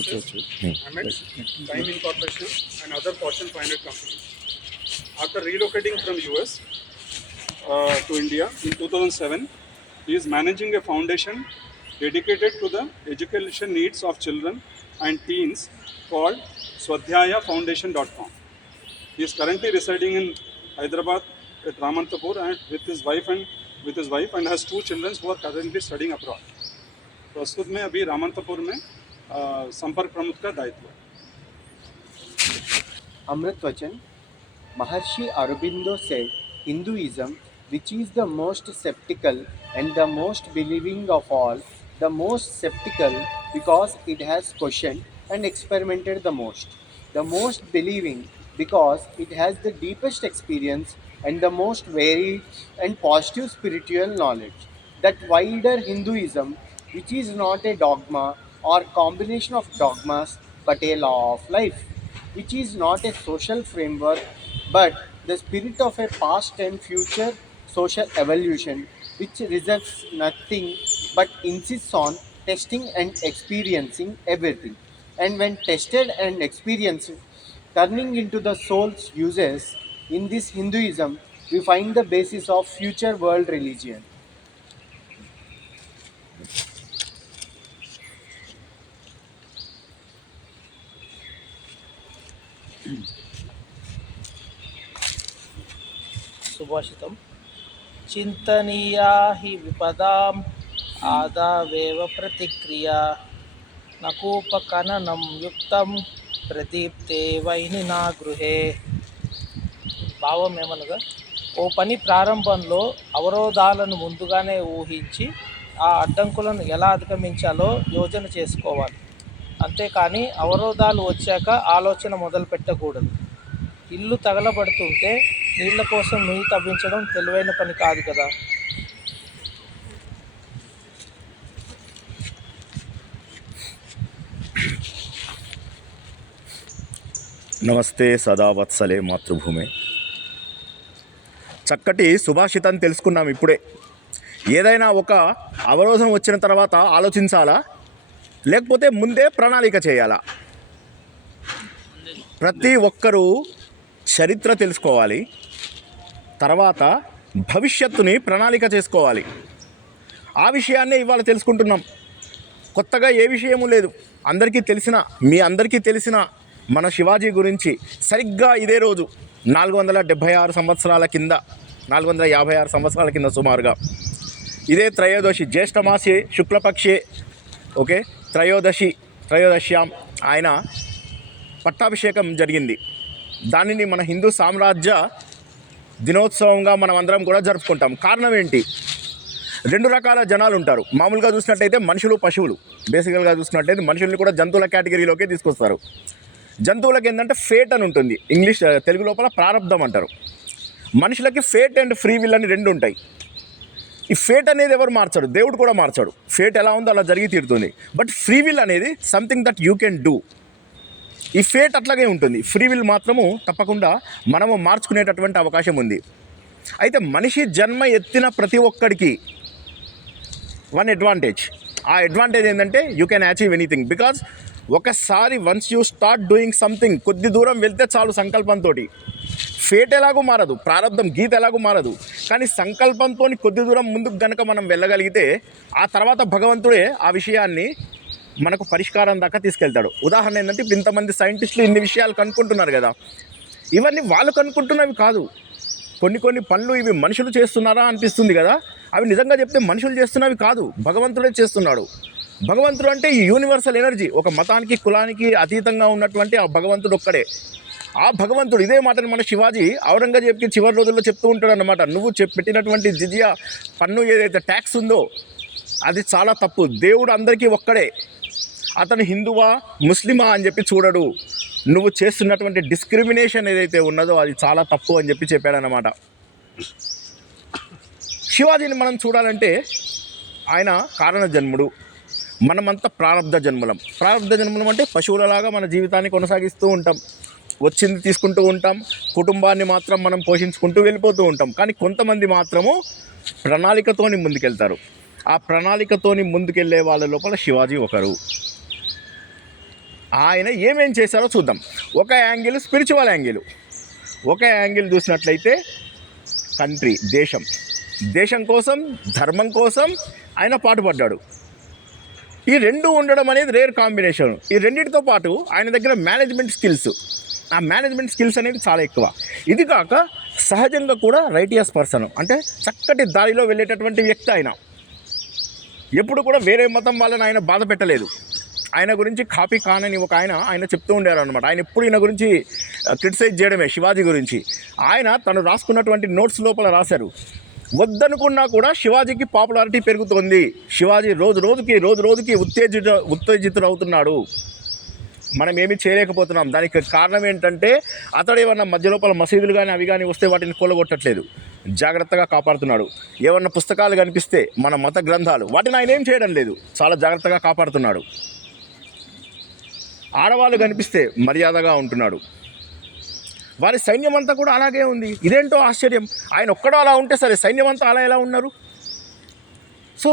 Amex, Time Incorporation, and other Fortune 500 companies. After relocating from US to India in 2007, he is managing a foundation dedicated to the education needs of children and teens called swadhyaya He is currently residing in Hyderabad at Ramantapur and with his wife and has two children who are currently studying abroad. प्रस्तुत में अभी रामंतपुर में संपर्क प्रमुख का दायित्व है. Amrit Vachan. Maharshi Aurobindo said, Hinduism, which is the most skeptical and the most believing of all, the most skeptical because it has questioned and experimented the most believing because it has the deepest experience and the most varied and positive spiritual knowledge. That wider Hinduism, which is not a dogma or combination of dogmas but a law of life, which is not a social framework but the spirit of a past and future social evolution, which rejects nothing but insists on testing and experiencing everything. And when tested and experienced, turning into the soul's uses, in this Hinduism, we find the basis of future world religion. Subhashitam चिंतनीया हि विपदाम आदावेव प्रतिक्रिया नकूपकननं युक्तं ప్రదీప్తే వైనినా గృహే. భావం ఏమనగా, ఓ పని ప్రారంభంలో అవరోధాలను ముందుగానే ఊహించి ఆ అడ్డంకులను ఎలా అధిగమించాలో యోజన చేసుకోవాలి. అంతేకాని అవరోధాలు వచ్చాక ఆలోచన మొదలు పెట్టకూడదు. ఇల్లు తగలబడుతుంటే నీళ్ల కోసం నుయ్యి తవ్వించడం తెలివైన పని కాదు కదా. నమస్తే సదావత్సలే మాతృభూమి. చక్కటి సుభాషితాన్ని తెలుసుకున్నాం ఇప్పుడే. ఏదైనా ఒక అవరోధం వచ్చిన తర్వాత ఆలోచించాలా, లేకపోతే ముందే ప్రణాళిక చేయాలా? ప్రతి ఒక్కరూ చరిత్ర తెలుసుకోవాలి, తర్వాత భవిష్యత్తుని ప్రణాళిక చేసుకోవాలి. ఆ విషయాన్నే ఇవాళ తెలుసుకుంటున్నాం. కొత్తగా ఏ విషయము లేదు. మీ అందరికీ తెలిసిన మన శివాజీ గురించి సరిగ్గా ఇదే రోజు 476 సంవత్సరాల కింద, 456 సంవత్సరాల కింద సుమారుగా ఇదే త్రయోదశి, జ్యేష్ఠమాసే శుక్లపక్షే త్రయోదశ్యాం ఆయన పట్టాభిషేకం జరిగింది. దానిని మన హిందూ సామ్రాజ్య దినోత్సవంగా మనం అందరం కూడా జరుపుకుంటాం. కారణం ఏంటి? రెండు రకాల జనాలు ఉంటారు. మామూలుగా చూసినట్టయితే మనుషులు, పశువులు. బేసికల్గా చూసినట్టయితే మనుషుల్ని కూడా జంతువుల కేటగిరీలోకే తీసుకొస్తారు. జంతువులకి ఏంటంటే ఫేట్ అని ఉంటుంది, తెలుగు లోపల ప్రారంధం అంటారు. మనుషులకి ఫేట్ అండ్ ఫ్రీ విల్ అని రెండు ఉంటాయి. ఈ ఫేట్ అనేది ఎవరు మార్చడు, దేవుడు కూడా మార్చాడు. ఫేట్ ఎలా ఉందో అలా జరిగి తీరుతుంది. బట్ ఫ్రీ విల్ అనేది something that you can do. ఈ ఫేట్ అట్లాగే ఉంటుంది, ఫ్రీ విల్ మాత్రము తప్పకుండా మనము మార్చుకునేటటువంటి అవకాశం ఉంది. అయితే మనిషి జన్మ ఎత్తిన ప్రతి ఒక్కడికి వన్ అడ్వాంటేజ్. ఆ అడ్వాంటేజ్ ఏంటంటే you can achieve anything. Because ఒకసారి once you start doing something, కొద్ది దూరం వెళ్తే చాలు సంకల్పంతో. ఫేట్ ఎలాగూ మారదు, ప్రారంధం గీత ఎలాగూ మారదు. కానీ సంకల్పంతో కొద్ది దూరం ముందుకు గనక మనం వెళ్ళగలిగితే ఆ తర్వాత భగవంతుడే ఆ విషయాన్ని మనకు పరిష్కారం దాకా తీసుకెళ్తాడు. ఉదాహరణ ఏంటంటే, ఇప్పుడు ఇంతమంది సైంటిస్టులు ఇన్ని విషయాలు కనుక్కుంటున్నారు కదా, ఇవన్నీ వాళ్ళు కనుక్కుంటున్నవి కాదు. కొన్ని పనులు ఇవి మనుషులు చేస్తున్నారా అనిపిస్తుంది కదా, అవి నిజంగా చెప్తే మనుషులు చేస్తున్నవి కాదు, భగవంతుడే చేస్తున్నాడు. భగవంతుడు అంటే ఈ యూనివర్సల్ ఎనర్జీ, ఒక మతానికి కులానికి అతీతంగా ఉన్నటువంటి ఆ భగవంతుడు ఒక్కడే. ఆ భగవంతుడు ఇదే మాటను మన శివాజీ ఔరంగజేబ్కి చివరి రోజుల్లో చెప్తూ ఉంటాడు అన్నమాట. నువ్వు పెట్టినటువంటి జిజియా పన్ను ఏదైతే ట్యాక్స్ ఉందో అది చాలా తప్పు. దేవుడు అందరికీ ఒక్కడే, అతను హిందువా ముస్లిమా అని చెప్పి చూడడు. నువ్వు చేస్తున్నటువంటి డిస్క్రిమినేషన్ ఏదైతే ఉన్నదో అది చాలా తప్పు అని చెప్పి చెప్పాడనమాట. శివాజీని మనం చూడాలంటే ఆయన కారణ జన్ముడు, మనమంతా ప్రారంధ జన్మలం అంటే పశువులలాగా మన జీవితాన్ని కొనసాగిస్తూ ఉంటాం, వచ్చింది తీసుకుంటూ ఉంటాం, కుటుంబాన్ని మాత్రం మనం పోషించుకుంటూ వెళ్ళిపోతూ ఉంటాం. కానీ కొంతమంది మాత్రము ప్రణాళికతోని ముందుకెళ్తారు. ఆ ప్రణాళికతోని ముందుకెళ్ళే వాళ్ళ లోపల శివాజీ ఒకరు. ఆయన ఏమేం చేశారో చూద్దాం. ఒక యాంగిల్ స్పిరిచువల్ యాంగిల్, ఒక యాంగిల్ చూసినట్లయితే కంట్రీ, దేశం కోసం, ధర్మం కోసం ఆయన పాటుపడ్డాడు. ఈ రెండు ఉండడం అనేది రేర్ కాంబినేషన్. ఈ రెండింటితో పాటు ఆయన దగ్గర మేనేజ్మెంట్ స్కిల్స్ అనేది చాలా ఎక్కువ. ఇది కాక సహజంగా కూడా రైటియస్ పర్సన్, అంటే చక్కటి దారిలో వెళ్ళేటటువంటి వ్యక్తి. ఆయన ఎప్పుడు కూడా వేరే మతం వాళ్ళని ఆయన బాధ పెట్టలేదు. ఆయన గురించి కాపీ ఖాన్ అని ఒక ఆయన చెప్తూ ఉండారు అనమాట. ఆయన ఎప్పుడు ఈయన గురించి క్రిటిసైజ్ చేయడమే, శివాజీ గురించి. ఆయన తను రాసుకున్నటువంటి నోట్స్ లోపల రాశారు, వద్దనుకున్నా కూడా శివాజీకి పాపులారిటీ పెరుగుతోంది, శివాజీ రోజు రోజుకి ఉత్తేజితుడు అవుతున్నాడు, మనం ఏమీ చేయలేకపోతున్నాం. దానికి కారణం ఏంటంటే అతడు ఏమన్నా మధ్య లోపల మసీదులు కానీ అవి కానీ వస్తే వాటిని కూలగొట్టట్లేదు, జాగ్రత్తగా కాపాడుతున్నాడు. ఏమన్నా పుస్తకాలు కనిపిస్తే మన మత గ్రంథాలు, వాటిని ఆయన ఏం చేయడం లేదు, చాలా జాగ్రత్తగా కాపాడుతున్నాడు. ఆడవాళ్ళు కనిపిస్తే మర్యాదగా ఉంటున్నాడు. వారి సైన్యం అంతా కూడా అలాగే ఉంది. ఇదేంటో ఆశ్చర్యం, ఆయన ఒక్కడో అలా ఉంటే సరే, సైన్యం అంతా అలా ఎలా ఉన్నారు? సో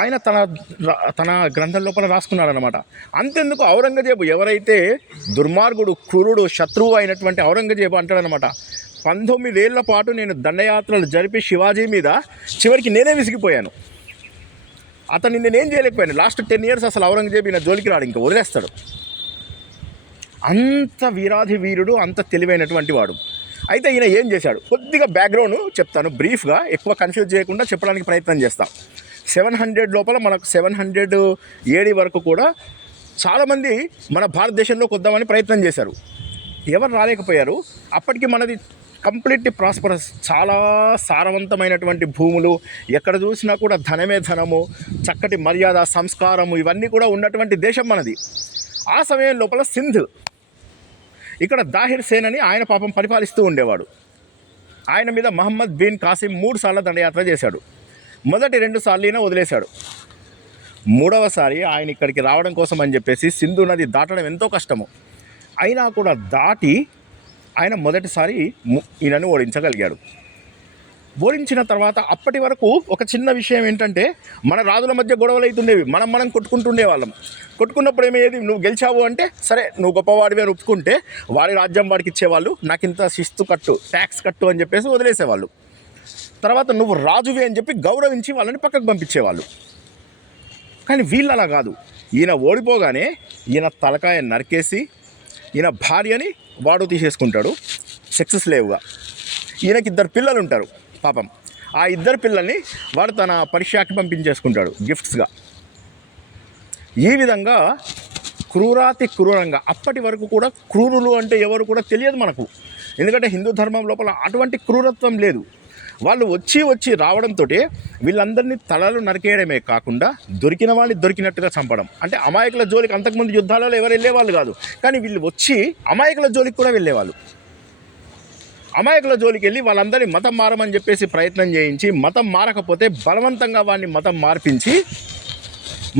ఆయన తన గ్రంథం లోపల రాసుకున్నాడు అనమాట. అంతెందుకు, ఔరంగజేబు ఎవరైతే దుర్మార్గుడు, క్రూరుడు, శత్రువు అయినటువంటి ఔరంగజేబు అంటాడనమాట, 19 ఏళ్ల పాటు నేను దండయాత్రలు జరిపి శివాజీ మీద చివరికి నేనే విసిగిపోయాను, అతన్ని నేనేం చేయలేకపోయాను. లాస్ట్ 10 years అసలు ఔరంగజేబు ఈయన జోలికి రాడు, ఇంకా వదిలేస్తాడు. అంత వీరాధి వీరుడు, అంత తెలివైనటువంటి వాడు. అయితే ఈయన ఏం చేశాడు, కొద్దిగా బ్యాక్గ్రౌండ్ చెప్తాను బ్రీఫ్గా, ఎక్కువ కన్ఫ్యూజ్ చేయకుండా చెప్పడానికి ప్రయత్నం చేస్తాం. 700 లోపల మనకు 700 AD వరకు కూడా చాలామంది మన భారతదేశంలోకి వద్దామని ప్రయత్నం చేశారు, ఎవరు రాలేకపోయారు. అప్పటికి మనది కంప్లీట్లీ ప్రాస్పరస్, చాలా సారవంతమైనటువంటి భూములు, ఎక్కడ చూసినా కూడా ధనమే ధనము, చక్కటి మర్యాద, సంస్కారము, ఇవన్నీ కూడా ఉన్నటువంటి దేశం మనది. ఆ సమయం లోపల సింధ్, ఇక్కడ దాహిర్ సేన్ అని ఆయన పాపం పరిపాలిస్తూ ఉండేవాడు. ఆయన మీద మహమ్మద్ బిన్ కాసిం 3 సార్లు దండయాత్ర చేశాడు. మొదటి 2 సార్లు ఈయన వదిలేశాడు. 3వసారి ఆయన ఇక్కడికి రావడం కోసం అని చెప్పేసి సింధు నది దాటడం ఎంతో కష్టము, అయినా కూడా దాటి ఆయన మొదటిసారి ఈయనను ఓడించగలిగాడు. ఓడించిన తర్వాత అప్పటి వరకు ఒక చిన్న విషయం ఏంటంటే, మన రాజుల మధ్య గొడవలు అవుతుండేవి, మనం కొట్టుకుంటుండే వాళ్ళం. కొట్టుకున్నప్పుడు ఏమయ్యేది, నువ్వు గెలిచావు అంటే సరే నువ్వు గొప్పవాడివి అని ఒప్పుకుంటే వాడి రాజ్యం వాడికి ఇచ్చేవాళ్ళు, నాకు ఇంత శిస్తు కట్టు, ట్యాక్స్ కట్టు అని చెప్పేసి వదిలేసేవాళ్ళు. తర్వాత నువ్వు రాజువి అని చెప్పి గౌరవించి వాళ్ళని పక్కకు పంపించేవాళ్ళు. కానీ వీళ్ళు అలా కాదు, ఈయన ఓడిపోగానే ఈయన తలకాయ నరికేసి ఈయన భార్యని వాడు తీసేసుకుంటాడు సెక్స్ స్లేవ్గా. ఈయనకి 2 పిల్లలు ఉంటారు పాపం, ఆ 2 పిల్లల్ని వాడు తన పరీక్షకి పంపించేసుకుంటాడు గిఫ్ట్స్గా. ఈ విధంగా క్రూరాతి క్రూరంగా, అప్పటి వరకు కూడా క్రూరులు అంటే ఎవరు కూడా తెలియదు మనకు, ఎందుకంటే హిందూ ధర్మం లోపల అటువంటి క్రూరత్వం లేదు. వాళ్ళు వచ్చి రావడంతో వీళ్ళందరినీ తలలు నరికేయడమే కాకుండా దొరికిన వాళ్ళని దొరికినట్టుగా చంపడం. అంటే అమాయకుల జోలికి అంతకుముందు యుద్ధాలలో ఎవరు వెళ్ళేవాళ్ళు కాదు, కానీ వీళ్ళు వచ్చి అమాయకుల జోలికి కూడా వెళ్ళేవాళ్ళు. అమాయకుల జోలికి వెళ్ళి వాళ్ళందరినీ మతం మారమని చెప్పేసి ప్రయత్నం చేయించి, మతం మారకపోతే బలవంతంగా వాడిని మతం మార్పించి,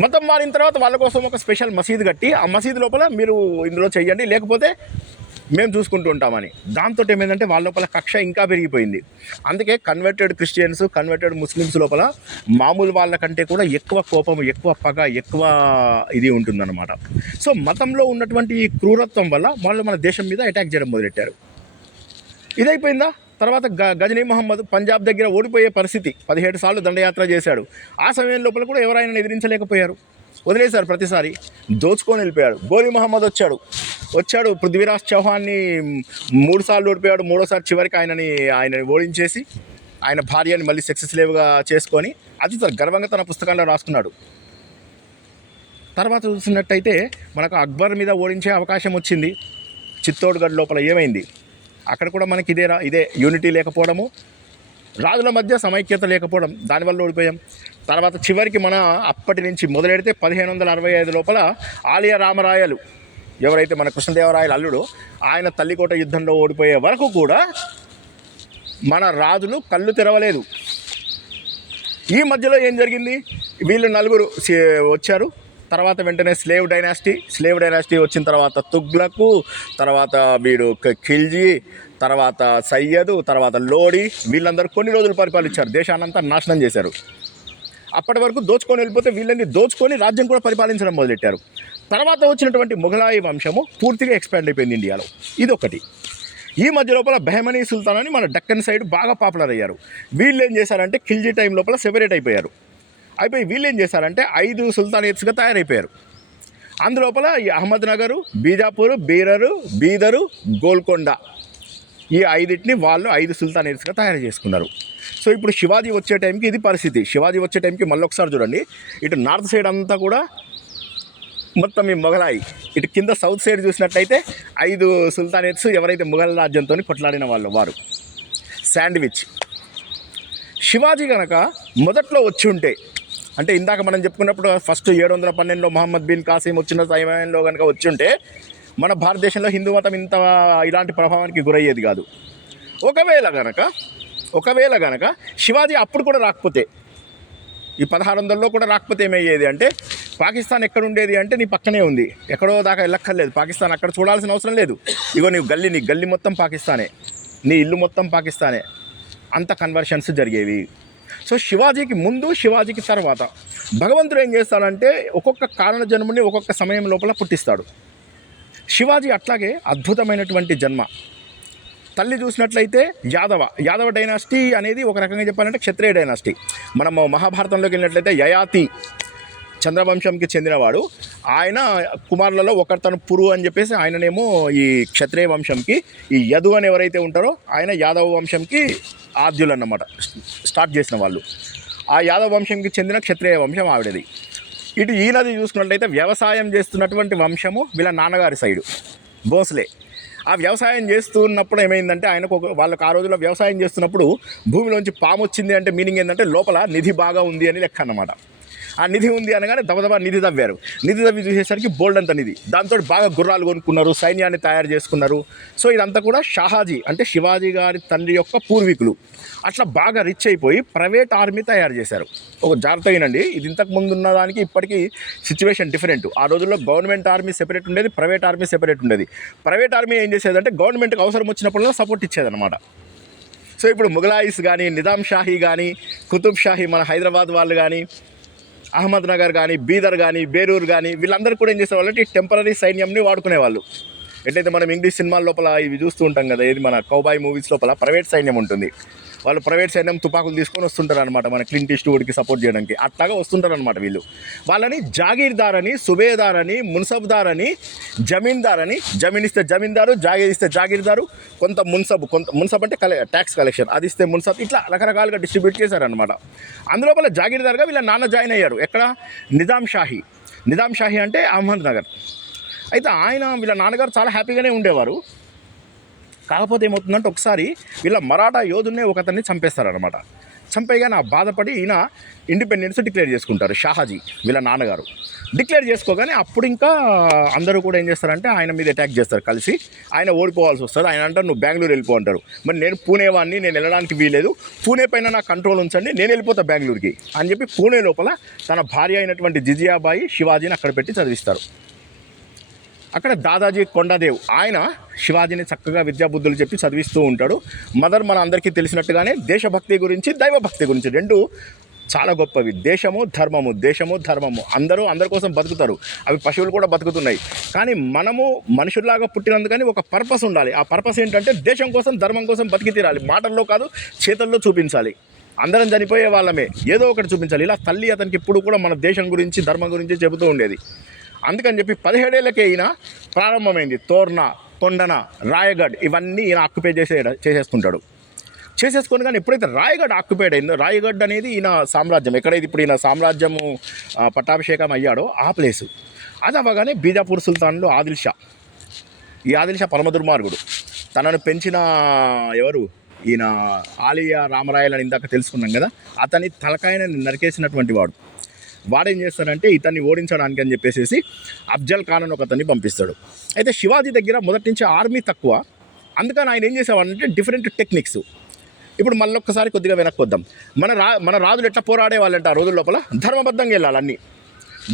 మతం మారిన తర్వాత వాళ్ళ కోసం ఒక స్పెషల్ మసీదు కట్టి, ఆ మసీదు లోపల మీరు ఇందులో చెయ్యండి లేకపోతే మేము చూసుకుంటూ ఉంటామని. దాంతో ఏమైందంటే వాళ్ళ లోపల కక్ష ఇంకా పెరిగిపోయింది. అందుకే కన్వర్టెడ్ క్రిస్టియన్స్, కన్వర్టెడ్ ముస్లిమ్స్ లోపల మామూలు వాళ్ళకంటే కూడా ఎక్కువ కోపం, ఎక్కువ పగ, ఎక్కువ ఇది ఉంటుందన్నమాట. సో మతంలో ఉన్నటువంటి ఈ క్రూరత్వం వల్ల వాళ్ళు మన దేశం మీద అటాక్ చేయడం మొదలెట్టారు. ఇదైపోయిందా, తర్వాత గజనీ మహమ్మద్ పంజాబ్ దగ్గర ఓడిపోయే పరిస్థితి, 17 సార్లు దండయాత్ర చేశాడు. ఆ సమయం లోపల కూడా ఎవరైనా ఎదిరించలేకపోయారు, వదిలేశారు. ప్రతిసారి దోచుకొని వెళ్ళిపోయాడు. గోరీ మహమ్మద్ వచ్చాడు పృథ్వీరాజ్ చౌహాన్ని 3 సార్లు ఓడిపోయాడు. 3వసారి చివరికి ఆయనని ఓడించేసి ఆయన భార్యని మళ్ళీ సెక్స్ స్లేవ్గా చేసుకొని అది గర్వంగా తన పుస్తకాల్లో రాసుకున్నాడు. తర్వాత చూసినట్టయితే మనకు అక్బర్ మీద ఓడించే అవకాశం వచ్చింది. చిత్తోడ్గఢ్ లోపల ఏమైంది, అక్కడ కూడా మనకి ఇదే యూనిటీ లేకపోవడము, రాజుల మధ్య సమైక్యత లేకపోవడం, దానివల్ల ఓడిపోయాం. తర్వాత చివరికి మన అప్పటి నుంచి మొదలెడితే 1565 లోపల ఆలియా రామరాయలు, ఎవరైతే మన కృష్ణదేవరాయల అల్లుడు, ఆయన తల్లికోట యుద్ధంలో ఓడిపోయే వరకు కూడా మన రాజులు కళ్ళు తెరవలేదు. ఈ మధ్యలో ఏం జరిగింది, వీళ్ళు 4 వచ్చారు. తర్వాత వెంటనే స్లేవ్ డైనాసిటీ వచ్చిన తర్వాత తుగ్లక్, తర్వాత వీడు ఖిల్జీ, తర్వాత సయ్యద్, తర్వాత లోడి, వీళ్ళందరూ కొన్ని రోజులు పరిపాలించారు, దేశాన్నంతా నాశనం చేశారు. అప్పటి వరకు దోచుకొని వెళ్ళిపోతే వీళ్ళని దోచుకొని రాజ్యం కూడా పరిపాలించడం మొదలెట్టారు. తర్వాత వచ్చినటువంటి మొఘలాయి వంశము పూర్తిగా ఎక్స్పాండ్ అయిపోయింది ఇండియాలో. ఇదొకటి. ఈ మధ్య లోపల బెహమనీ సుల్తాన్ అని మన డక్కన్ సైడ్ బాగా పాపులర్ అయ్యారు. వీళ్ళు ఏం చేశారంటే ఖిల్జీ టైం లోపల సెపరేట్ అయిపోయి వీళ్ళు ఏం చేశారంటే 5 సుల్తానేట్స్గా తయారైపోయారు. అందులోపల ఈ అహ్మద్ నగరు, బీజాపూర్, బీదరు, గోల్కొండ ఈ 5టిని వాళ్ళు 5 సుల్తానేట్స్గా తయారు చేసుకున్నారు. సో ఇప్పుడు శివాజీ వచ్చే టైంకి ఇది పరిస్థితి. శివాజీ వచ్చే టైంకి మళ్ళీ ఒకసారి చూడండి, ఇటు నార్త్ సైడ్ అంతా కూడా మొత్తం ఈ మొఘలాయి, ఇటు కింద సౌత్ సైడ్ చూసినట్లయితే 5 సుల్తానేట్స్ ఎవరైతే మొఘల్ రాజ్యంతో కొట్లాడిన వారు శాండ్విచ్. శివాజీ కనుక మొదట్లో వచ్చి ఉంటే, అంటే ఇందాక మనం చెప్పుకున్నప్పుడు ఫస్ట్ 712లో మహమ్మద్ బిన్ కాసిం వచ్చిన సమయంలో కనుక వచ్చి ఉంటే మన భారతదేశంలో హిందూ మతం ఇలాంటి ప్రభావానికి గురయ్యేది కాదు. ఒకవేళ గనక శివాజీ అప్పుడు కూడా రాకపోతే, ఈ 1600లో కూడా రాకపోతే ఏమయ్యేది అంటే, పాకిస్తాన్ ఎక్కడ ఉండేది అంటే నీ పక్కనే ఉంది, ఎక్కడో దాకా వెళ్ళక్కర్లేదు. పాకిస్తాన్ అక్కడ చూడాల్సిన అవసరం లేదు. ఇగో నీ గల్లీ మొత్తం పాకిస్తానే, నీ ఇల్లు మొత్తం పాకిస్తానే. అంత కన్వర్షన్స్ జరిగేవి. సో శివాజీకి ముందు, శివాజీకి తర్వాత భగవంతుడు ఏం చేస్తాడంటే ఒక్కొక్క కారణ జన్ముని ఒక్కొక్క సమయం లోపల పుట్టిస్తాడు. శివాజీ అట్లాగే అద్భుతమైనటువంటి జన్మ. తల్లి చూసినట్లయితే యాదవ డైనాసిటీ అనేది ఒక రకంగా చెప్పాలంటే క్షత్రియ డైనాసిటీ. మనము మహాభారతంలోకి వెళ్ళినట్లయితే యయాతి చంద్రవంశంకి చెందినవాడు. ఆయన కుమారులలో ఒకతను పురు అని చెప్పేసి ఆయననేమో ఈ క్షత్రియ వంశంకి, ఈ యదు అని ఎవరైతే ఉంటారో ఆయన యాదవ వంశంకి ఆద్యులు అన్నమాట, స్టార్ట్ చేసిన వాళ్ళు. ఆ యాదవ వంశంకి చెందిన క్షత్రియ వంశం ఆవిడది. ఇటు ఈయనది చూసుకున్నట్లయితే వ్యవసాయం చేస్తున్నటువంటి వంశము వీళ్ళ నాన్నగారి సైడు భోస్లే. ఆ వ్యవసాయం చేస్తున్నప్పుడు ఏమైందంటే వాళ్ళకు ఆ రోజుల్లో వ్యవసాయం చేస్తున్నప్పుడు భూమిలోంచి పాము వచ్చింది అంటే మీనింగ్ ఏంటంటే లోపల నిధి బాగా ఉంది అని లెక్క అన్నమాట. ఆ నిధి ఉంది అనగానే దబదబా నిధి తవ్వారు. నిధి తవ్వి చూసేసరికి బోల్డ్ అంత నిధి. దాంతో బాగా గుర్రాలు కొనుక్కున్నారు, సైన్యాన్ని తయారు చేసుకున్నారు. సో ఇదంతా కూడా షాహాజీ అంటే శివాజీ గారి తండ్రి యొక్క పూర్వీకులు. అట్లా బాగా రిచ్ అయిపోయి ప్రైవేట్ ఆర్మీ తయారు చేశారు. ఒక జాగ్రత్తగానండి, ఇది ఇంతకు ముందు ఉన్న దానికి ఇప్పటికీ సిచ్యువేషన్ డిఫరెంట్. ఆ రోజుల్లో గవర్నమెంట్ ఆర్మీ సెపరేట్ ఉండేది, ప్రైవేట్ ఆర్మీ సెపరేట్ ఉండేది. ప్రైవేట్ ఆర్మీ ఏం చేసేదంటే గవర్నమెంట్కి అవసరం వచ్చినప్పుడు సపోర్ట్ ఇచ్చేదన్నమాట. సో ఇప్పుడు ముఘలాయిస్ కానీ, నిజాం షాహీ కానీ, కుతుబ్ షాహీ మన హైదరాబాద్ వాళ్ళు కానీ, అహ్మద్ నగర్ కానీ, బీదర్ కానీ, బేరూర్ కానీ వీళ్ళందరూ కూడా ఏం చేసేవాళ్ళంటే ఈ టెంపరీ సైన్యంని వాడుకునేవాళ్ళు. ఎట్లయితే మనం ఇంగ్లీష్ సినిమాల లోపల ఇవి చూస్తూ ఉంటాం కదా, ఏది మన కౌబాయ్ మూవీస్ లోపల ప్రైవేట్ సైన్యం ఉంటుంది. వాళ్ళు ప్రైవేట్ సైన్యం తుపాకులు తీసుకొని వస్తుంటారు అనమాట మన క్లింట్ ఈస్ట్వుడ్కి సపోర్ట్ చేయడానికి. అట్లాగా వస్తుంటారు అనమాట వీళ్ళు. వాళ్ళని జాగీర్దార్ అని, సుబేదార్ అని, మున్సబ్దార్ అని, జమీందార్ అని, జమీన్ ఇస్తే జమీందారు, జాగీర్ ఇస్తే జాగీర్దారు, కొంత మున్సబ్ అంటే ట్యాక్స్ కలెక్షన్, అది ఇస్తే మున్సబ్, ఇట్లా రకరకాలుగా డిస్ట్రిబ్యూట్ చేశారనమాట. అందులోపల జాగీర్దార్గా వీళ్ళ నాన్న జాయిన్ అయ్యారు. ఎక్కడ? నిజాం షాహీ అంటే అహ్మద్ నగర్. అయితే వీళ్ళ నాన్నగారు చాలా హ్యాపీగానే ఉండేవారు. కాకపోతే ఏమవుతుందంటే ఒకసారి వీళ్ళ మరాఠా యోధున్నే ఒకతన్ని చంపేస్తారనమాట. చంపేయగానే ఆ బాధపడి ఈయన ఇండిపెండెన్స్ డిక్లేర్ చేసుకుంటారు. షాహాజీ వీళ్ళ నాన్నగారు డిక్లేర్ చేసుకోగానే అప్పుడు ఇంకా అందరూ కూడా ఏం చేస్తారంటే ఆయన మీద అటాక్ చేస్తారు కలిసి. ఆయన ఓడిపోవాల్సి వస్తుంది. ఆయన అంటారు నువ్వు బెంగళూరు వెళ్ళిపో అంటారు. మరి నేను పూణే వాడిని, నేను వెళ్ళడానికి వీలేదు, పూణే పైన నా కంట్రోల్ ఉంచండి, నేను వెళ్ళిపోతా బెంగళూరుకి అని చెప్పి పూణే లోపల తన భార్య అయినటువంటి జిజియాబాయి శివాజీని అక్కడ పెట్టి చదివిస్తారు. అక్కడ దాదాజీ కొండదేవ్ ఆయన శివాజీని చక్కగా విద్యాబుద్ధులు చెప్పి చదివిస్తూ ఉంటాడు. మదర్ మన అందరికీ తెలిసినట్టుగానే దేశభక్తి గురించి, దైవభక్తి గురించి రెండు చాలా గొప్పవి. దేశము ధర్మము అందరి కోసం బతుకుతారు. అవి పశువులు కూడా బతుకుతున్నాయి. కానీ మనము మనుషుల్లాగా పుట్టినందుకని ఒక పర్పస్ ఉండాలి. ఆ పర్పస్ ఏంటంటే దేశం కోసం, ధర్మం కోసం బతికి తీరాలి. మాటల్లో కాదు, చేతల్లో చూపించాలి. అందరం చనిపోయే వాళ్ళమే, ఏదో ఒకటి చూపించాలి. ఇలా తల్లి అతనికి ఇప్పుడు కూడా మన దేశం గురించి, ధర్మం గురించి చెబుతూ ఉండేది. అందుకని చెప్పి 17 ఏళ్ళకే ఈయన ప్రారంభమైంది. తోర్నా, కొండన, రాయగఢ్ ఇవన్నీ ఈయన ఆక్యుపై చేసేసుకుంటాడు. చేసేసుకొని కానీ ఎప్పుడైతే రాయగఢ్ ఆక్యుపైడ్ అయిందో, రాయగఢ్ అనేది ఈయన సామ్రాజ్యం, ఎక్కడైతే ఇప్పుడు ఈయన సామ్రాజ్యము పట్టాభిషేకం అయ్యాడో ఆ ప్లేసు. అది అవ్వగానే బీజాపూర్ సుల్తాన్లో ఆదిల్ షా పరమ దుర్మార్గుడు. తనను పెంచిన ఎవరు ఈయన ఆలియా రామరాయలని ఇందాక తెలుసుకున్నాం కదా, అతని తలకాయని నరికేసినటువంటి వాడేం చేస్తాడంటే ఇతన్ని ఓడించడానికి అని చెప్పేసి అఫ్జల్ ఖాన్ అని ఒకతన్ని పంపిస్తాడు. అయితే శివాజీ దగ్గర మొదటి నుంచి ఆర్మీ తక్కువ. అందుకని ఆయన ఏం చేసేవాడంటే డిఫరెంట్ టెక్నిక్స్. ఇప్పుడు మళ్ళొక్కసారి కొద్దిగా వెనక్కి వద్దాం. మన రాజులు ఎట్లా పోరాడే వాళ్ళంటే ఆ రోజుల లోపల ధర్మబద్ధంగా వెళ్ళాలి, అన్నీ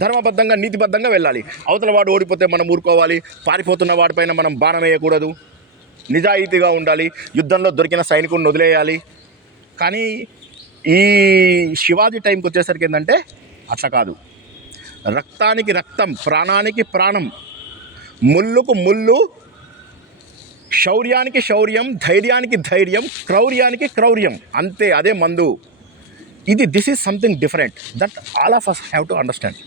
ధర్మబద్ధంగా నీతిబద్ధంగా వెళ్ళాలి. అవతల వాడు ఓడిపోతే మనం ఊరుకోవాలి, పారిపోతున్న వాడిపైన మనం బాణం వేయకూడదు, నిజాయితీగా ఉండాలి, యుద్ధంలో దొరికిన సైనికుడిని వదిలేయాలి. కానీ ఈ శివాజీ టైంకి వచ్చేసరికి ఏంటంటే అట్లా కాదు. రక్తానికి రక్తం, ప్రాణానికి ప్రాణం, ముళ్ళుకు ముళ్ళు, శౌర్యానికి శౌర్యం, ధైర్యానికి ధైర్యం, క్రౌర్యానికి క్రౌర్యం. అంతే, అదే మందు. This is something different that all of us have to understand.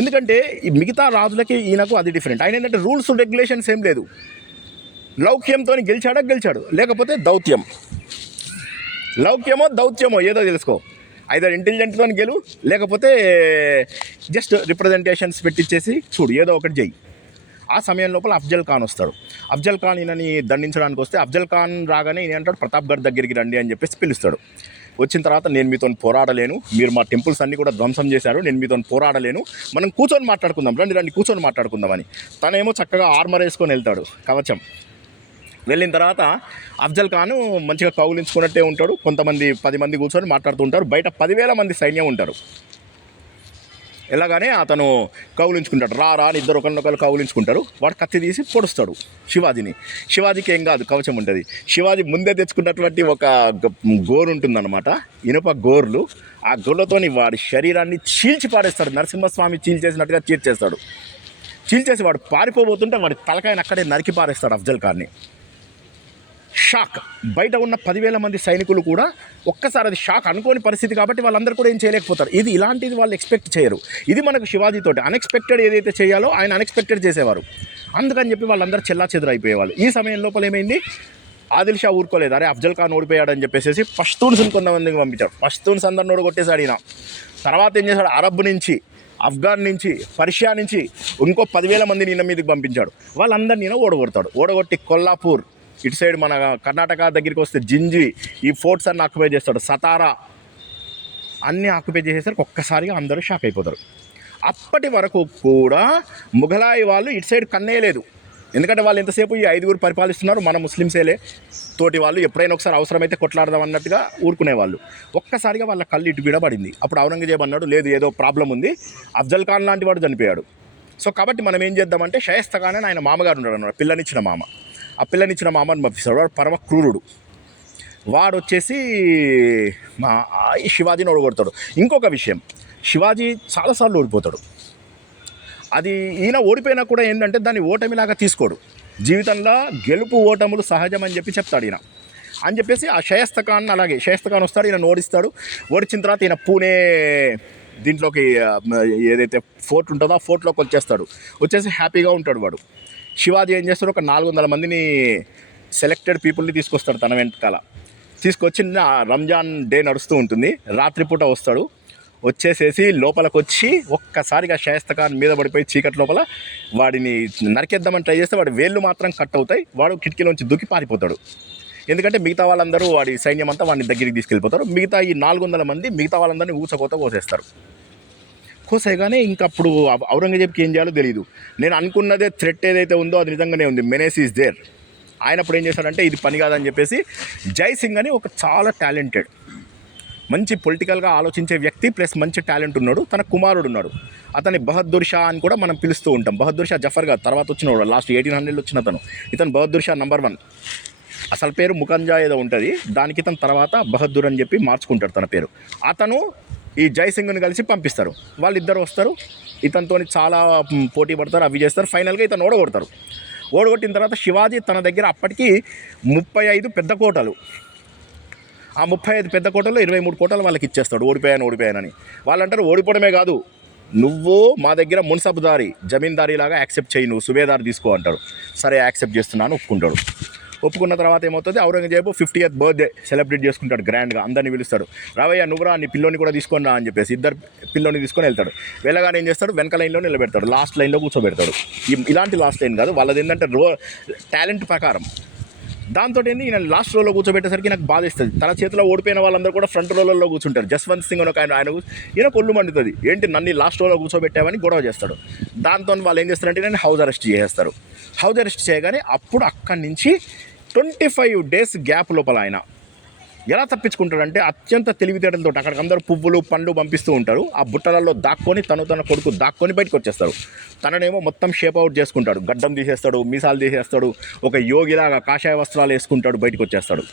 ఎందుకంటే ఈ మిగతా రాజులకి ఈయనకు అది డిఫరెంట్. ఆయన ఏంటంటే రూల్స్ రెగ్యులేషన్స్ ఏం లేదు. లౌక్యంతో గెలిచాడు, లేకపోతే దౌత్యం. లౌక్యమో దౌత్యమో ఏదో తెలుసుకో, ఐదర్ ఇంటెలిజెంట్తో గెలు, లేకపోతే జస్ట్ రిప్రజెంటేషన్స్ పెట్టించేసి చూడు, ఏదో ఒకటి చెయ్యి. ఆ సమయం లోపల అఫ్జల్ ఖాన్ వస్తాడు. అఫ్జల్ ఖాన్ ఈయనని దండించడానికి వస్తే అఫ్జల్ ఖాన్ రాగానే ఈయన అంటాడు ప్రతాప్గఢ్ దగ్గరికి రండి అని చెప్పేసి పిలుస్తాడు. వచ్చిన తర్వాత నేను మీతో పోరాడలేను, మీరు మా టెంపుల్స్ అన్నీ కూడా ధ్వంసం చేశారు, నేను మీతో పోరాడలేను, మనం కూర్చొని మాట్లాడుకుందాం, రండి కూర్చొని మాట్లాడుకుందామని. తనేమో చక్కగా ఆర్మర్ వేసుకొని వెళ్తాడు, కవచం. వెళ్ళిన తర్వాత అఫ్జల్ ఖాన్ మంచిగా కౌలించుకున్నట్టే ఉంటాడు. కొంతమంది 10 మంది కూర్చొని మాట్లాడుతూ ఉంటారు. బయట 10,000 మంది సైన్యం ఉంటారు. ఎలాగానే అతను కౌలించుకుంటాడు, రా అని ఇద్దరు ఒకరినొకరు కౌలించుకుంటారు. వాడు కత్తి తీసి పొడుస్తాడు శివాజీని. శివాజీకి ఏం కాదు, కవచం ఉంటుంది. శివాజీ ముందే తెచ్చుకున్నటువంటి ఒక గోరు ఉంటుందన్నమాట, ఇనుప గోర్లు. ఆ గోర్లతోని వాడి శరీరాన్ని చీల్చి పాడేస్తాడు. నరసింహస్వామి చీల్చేసినట్టుగా చీల్చేస్తాడు. చీల్చేసి వాడు పారిపోబోతుంటే వాడి తలకాయని అక్కడే నరికి పారేస్తాడు అఫ్జల్ ఖాన్ని. షాక్. బయట ఉన్న 10,000 మంది సైనికులు కూడా ఒక్కసారి, అది షాక్ అనుకోని పరిస్థితి కాబట్టి వాళ్ళందరూ కూడా ఏం చేయలేకపోతారు. ఇలాంటిది వాళ్ళు ఎక్స్పెక్ట్ చేయరు. ఇది మనకు శివాజీతోటి అన్ఎక్స్పెక్టెడ్ ఏదైతే చేయాలో ఆయన అన్ఎక్స్పెక్టెడ్ చేసేవారు. అందుకని చెప్పి వాళ్ళందరూ చెల్లాచెదురు అయిపోయేవాళ్ళు. ఈ సమయం లోపల ఏమైంది, ఆదిల్ షా ఊరుకోలేదు. అరే అఫ్జల్ ఖాన్ ఓడిపోయాడని చెప్పేసి పష్తూన్స్ని కొంతమందికి పంపించాడు. పష్తూన్స్ అందరిని ఓడగొట్టేశాడు ఈయన. తర్వాత ఏం చేశాడు, అరబ్ నుంచి, ఆఫ్ఘన్ నుంచి, పర్షియా నుంచి ఇంకో 10,000 మందిని ఈయన మీదకి పంపించాడు. వాళ్ళందరినీ ఈయన ఓడగొడతాడు. ఓడగొట్టి కొల్లాపూర్, ఇటు సైడ్ మన కర్ణాటక దగ్గరికి వస్తే జింజి, ఈ ఫోర్ట్స్ అన్ని ఆక్యుపై చేస్తాడు. సతారా అన్నీ ఆక్యుపై చేసేసరికి ఒక్కసారిగా అందరూ షాక్ అయిపోతారు. అప్పటి వరకు కూడా ముఘలాయి వాళ్ళు ఇటు సైడ్ కన్నేయలేదు. ఎందుకంటే వాళ్ళు ఎంతసేపు ఈ 5 పరిపాలిస్తున్నారు, మన ముస్లింసేలే, తోటి వాళ్ళు ఎప్పుడైనా ఒకసారి అవసరమైతే కొట్లాడదాం అన్నట్టుగా ఊరుకునేవాళ్ళు. ఒక్కసారిగా వాళ్ళ కళ్ళు ఇటు పడింది. అప్పుడు ఔరంగజేబ్ అన్నాడు, లేదు ఏదో ప్రాబ్లం ఉంది, అఫ్జల్ ఖాన్ లాంటి వాడు చనిపోయాడు. సో కాబట్టి మనం ఏం చేద్దామంటే షాయిస్తా ఖాన్ అని ఆయన మామగారు ఉన్నాడు అన్నమాట, పిల్లనిచ్చిన మామ. ఆ పిల్లనిచ్చిన మామని పంపిస్తాడు. వాడు పరమ క్రూరుడు. వాడు వచ్చేసి శివాజీని ఓడగొడతాడు. ఇంకొక విషయం, శివాజీ చాలాసార్లు ఓడిపోతాడు. అది ఈయన ఓడిపోయినా కూడా ఏంటంటే దాన్ని ఓటమిలాగా తీసుకోడు. జీవితంలో గెలుపు ఓటములు సహజం అని చెప్తాడు ఈయన. అని చెప్పేసి ఆ షాయిస్తా ఖాన్ అలాగే, షాయిస్తా ఖాన్ వస్తాడు, ఈయన ఓడిస్తాడు. ఓడించిన తర్వాత ఈయన పూణే దీంట్లోకి ఏదైతే ఫోర్ట్ ఉంటుందో ఆ ఫోర్ట్లోకి వచ్చేసి హ్యాపీగా ఉంటాడు వాడు. శివాజీ ఏం చేస్తాడు, ఒక 400 మందిని సెలెక్టెడ్ పీపుల్ని తీసుకొస్తాడు తన వెంటకాల. తీసుకొచ్చి రంజాన్ డే నడుస్తూ ఉంటుంది, రాత్రిపూట వస్తాడు. వచ్చేసేసి లోపలికి వచ్చి ఒక్కసారిగా షాయిస్తా ఖాన్ మీద పడిపోయి చీకటి లోపల వాడిని నరికేద్దామని ట్రై చేస్తే వాడి వేళ్ళు మాత్రం కట్ అవుతాయి. వాడు కిటికీలోంచి దూకి పారిపోతాడు. ఎందుకంటే మిగతా వాళ్ళందరూ వాడి సైన్యం అంతా వాడిని దగ్గరికి తీసుకెళ్ళిపోతారు. మిగతా ఈ 400 మంది మిగతా వాళ్ళందరినీ కోసేస్తారు. కోసేయగానే ఇంకప్పుడు ఔరంగజేబ్కి ఏం చేయాలో తెలియదు. నేను అనుకున్నదే థ్రెట్ ఏదైతే ఉందో అది నిజంగానే ఉంది, మెనేస్ ఈజ్ దేర్. ఆయన అప్పుడు ఏం చేశాడంటే ఇది పని కాదని చెప్పేసి జై సింగ్ అని ఒక చాలా టాలెంటెడ్, మంచి పొలిటికల్గా ఆలోచించే వ్యక్తి ప్లస్ మంచి టాలెంట్ ఉన్నాడు, తన కుమారుడు ఉన్నాడు. అతని బహదూర్ షా అని కూడా మనం పిలుస్తూ ఉంటాం. బహదూర్ షా జఫర్ గారు తర్వాత వచ్చినవాడు, లాస్ట్ 1800లో వచ్చిన ఇతను బహదూర్ షా నంబర్ 1. అసలు పేరు ముకంజా ఏదో ఉంటుంది, దానికి ఇతను తర్వాత బహదూర్ అని చెప్పి మార్చుకుంటాడు తన పేరు. అతను ఈ జై సింగ్ని కలిసి పంపిస్తారు. వాళ్ళిద్దరు వస్తారు, ఇతనితో చాలా పోటీ పడతారు, అవి చేస్తారు. ఫైనల్గా ఇతను ఓడగొడతారు. ఓడగొట్టిన తర్వాత శివాజీ తన దగ్గర అప్పటికి 35 పెద్ద కోటలు, ఆ 35 పెద్ద కోటల్లో 23 కోటలు వాళ్ళకి ఇచ్చేస్తాడు. ఓడిపోయానని. వాళ్ళు అంటారు ఓడిపోవడమే కాదు, నువ్వు మా దగ్గర మున్సబ్దారీ జమీందారీ లాగా యాక్సెప్ట్ చేయి, నువ్వు సుబేదార్ తీసుకో అంటాడు. సరే యాక్సెప్ట్ చేస్తున్నాను ఒప్పుకుంటాడు. ఒప్పుకున్న తర్వాత ఏమవుతుంది, ఔరంగజేబు 50th బర్త్డే సెలబ్రేట్ చేసుకుంటాడు గ్రాండ్గా. అందరినీ పిలుస్తాడు, రావయ్య నువ్వురా నీ పిల్లోని కూడా తీసుకొని రా అని చెప్పేసి ఇద్దరు పిల్లోని తీసుకొని వెళ్తాడు. వెళ్ళగానే ఏం చేస్తాడు, వెనక లైన్లో నిలబెడతాడు, లాస్ట్ లైన్లో కూర్చోబెడతాడు. ఇలాంటి లాస్ట్ లైన్ కాదు వాళ్ళది, ఏంటంటే టాలెంట్ ప్రకారం. దాంతో ఏంది ఈయన లాస్ట్ రోలో కూర్చోబెట్టేసరికి నాకు బాధ ఇస్తుంది. తన చేతిలో ఓడిపోయిన వాళ్ళందరూ కూడా ఫ్రంట్ రోలలో కూర్చుంటారు. జస్వంత్ సింగ్ అని ఒక ఆయన ఈయన కొల్లు మండుతుంది, ఏంటి నన్ను లాస్ట్ రోలో కూర్చోబెట్టామని గొడవ చేస్తాడు. దాంతో వాళ్ళు ఏం చేస్తారంటే నేను హౌస్ అరెస్ట్ చేసేస్తారు. హౌస్ అరెస్ట్ చేయగానే అప్పుడు అక్కడి నుంచి 25 days గ్యాప్ లోపల ఆయన ఎలా తప్పించుకుంటాడంటే అత్యంత తెలివితేటలతో అక్కడికి అందరూ పువ్వులు పండ్లు పంపిస్తూ ఉంటారు. ఆ బుట్టలలో దాక్కొని తన కొడుకు దాక్కొని బయటకు వచ్చేస్తాడు. తననేమో మొత్తం షేప్ అవుట్ చేసుకుంటాడు, గడ్డం తీసేస్తాడు, మీసాలు తీసేస్తాడు, ఒక యోగిలాగా కాషాయ వస్త్రాలు వేసుకుంటాడు, బయటకు వచ్చేస్తాడు.